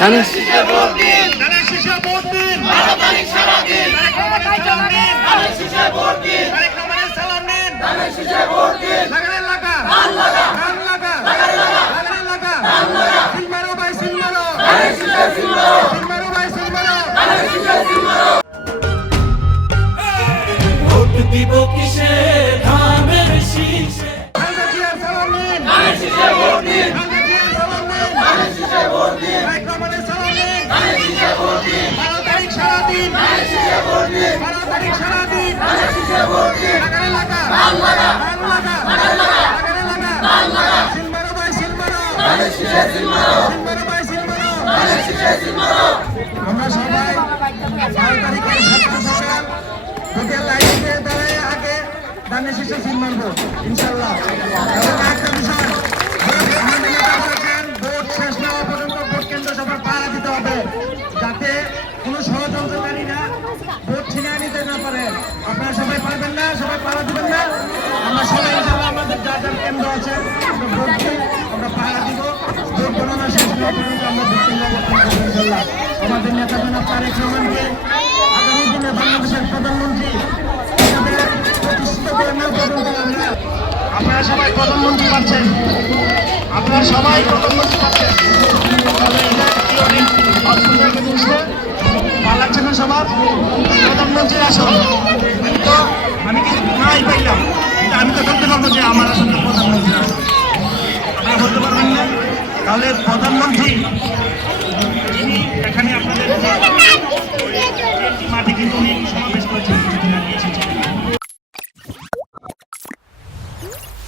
ধানের শীষে ভোট দিন। ধানের শীষে ভোট দিন। 12 তারিখ সারাদিন তারেক রহমানের সালাম নিন। ধানের শীষে ভোট দিন। তারেক রহমানের সালাম নিন। ধানের শীষে ভোট দিন। লাগানে লাগা। ধান লাগা ধান লাগা। লাগানে লাগা লাগানে লাগা। ধান লাগা সিল মারো ভাই সিল মারো। ধানের শীষে সিল মারো সিল মারো ভাই সিল মারো। ধানের শীষে সিল মারো। ভোট দিব কিসে ধানের শীষে খালেদা জিয়ার সালাম নিন। ধানের শীষে ভোট দিন। খালেদা জিয়ার সালাম নিন। ধানের শীষে ভোট দিন। তারেক রহমানের সালাম নিন। ধানের শীষে ভোট দিন। 12 তারিখ সারাদিন। ধানের শীষে ভোট দিন। 12 তারিখ সারাদিন। ধানের শীষে ভোট দিন। লাগানে লাগা। ধান লাগা ধান লাগা। লাগানে লাগা লাগানে লাগা। ধান লাগা সিল মারো ভাই সিল মারো। ধানের শীষে সিল মারো সিল মারো ভাই সিল মারো। ধানের শীষে সিল মারো। আমরা সবাই 12 তারিখে সকাল সকাল ভোটের লাইনে দাঁড়িয়ে আগে ধানের শীষে সিল মারবো ইনশাল্লাহ। এবং একটা বিষয়, আমাদের নেতা বলেছেন ভোট শেষ না হওয়া পর্যন্ত ভোট কেন্দ্র সবার পাহারা দিতে হবে, যাতে কোনো ষড়যন্ত্রকারীরা ভোট ছিনিয়ে নিতে না পারে। আপনারা সবাই পারবেন না? সবাই পাহারা দিবেন না? আমরা সবাই ইনশাল্লাহ আমাদের যা যা কেন্দ্র আছে আমরা ভোট দিই, আমরা পাহারা দিব। ভোট গণনা শেষ না হওয়া পর্যন্ত আমরা ভোট কেন্দ্র গঠন করবো ইনশাল্লাহ। আমাদের নেতা জনাব তারেক রহমানকে আগামী দিনে বাংলাদেশের প্রধানমন্ত্রী হিসাবে প্রতিষ্ঠিত করে নেওয়া পর্যন্ত আমরা, আপনারা সবাই প্রধানমন্ত্রী পাচ্ছেন, আপনারা সবাই প্রধানমন্ত্রী পাচ্ছেন। তবে এটা কি অনেক অসুন্দর জিনিসে ভালো লাগছে না সবার? প্রধানমন্ত্রীর আসন আমি কিছু নাই পাইলাম, কিন্তু আমি তো বলতে পারবো যে আমার আসনটা প্রধানমন্ত্রীর আসন। আপনারা বলতে পারবেন না? তাহলে প্রধানমন্ত্রী